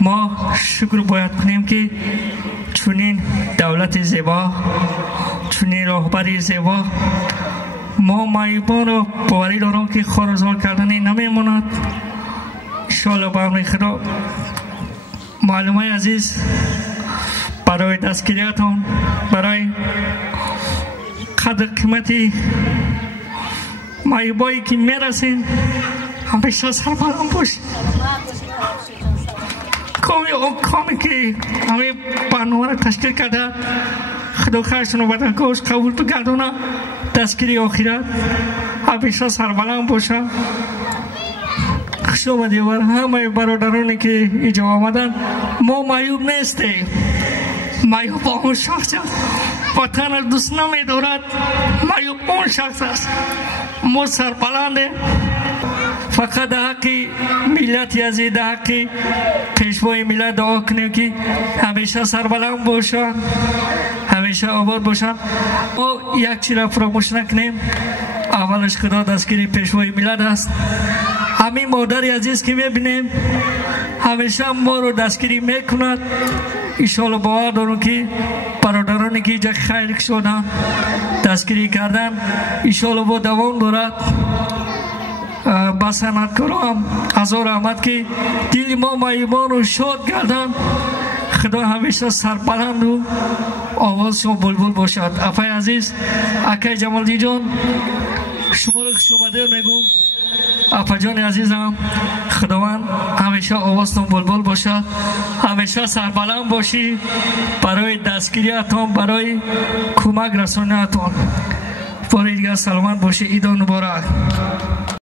ما شکر باید کنیم که چنین دولت زیبا، چنین راهبری زیبا، ما معیوبان رو باوری دارم که خارزار کردنی نمیماند. انشاءالله به امر خدا. معلومه عزیز، برای دستگیریتان، برای قدر قیمتی معیوبایی که میرسین همیشه سربلند باشید. کامی که همه برنامه را تشکیل کرده خدا خیرشون رو بدنگاهش قبول بگردونه. دستگیری آخرت همیشه سربلند باشه. خوش آمدی بر همه برادرانی که اینجا آمدن. ما معیوب نیستیم، معیوب اون شخص است وطن را دوست نمی‌دارد، معیوب اون شخص است. ما سربلنده، فقط حق ملت یزید، در حق پیشوای ملت دعا کنیم که همیشه سربلند باشن، همیشه آباد باشن. ما یک چیز را فراموش نکنیم، اولش خدا دستگیری پیشوای ملت است. همین مادری عزیز که میبینیم همیشه ما رو دستگیری میکند. انشاءالله باور دارم که برادرانی که اینجا خیر شدن دستگیری کردن انشاءالله با دوام دارد. با صنعتکاران هزار رحمت که دل ما معیوبان رو شاد کردن. خدا همیشه سربلند و آوازشون بلبل باشد. افای عزیز، اکای جمالدی جان، شما رو خوش آمدید میگم. افا جان عزیزم، خداوند همیشه آوازتون بلبل باشد، همیشه سربلند باشی برای دستگیریتون، برای کمک رسانیتون. بار دیگر سلامت باشی. عید مبارک.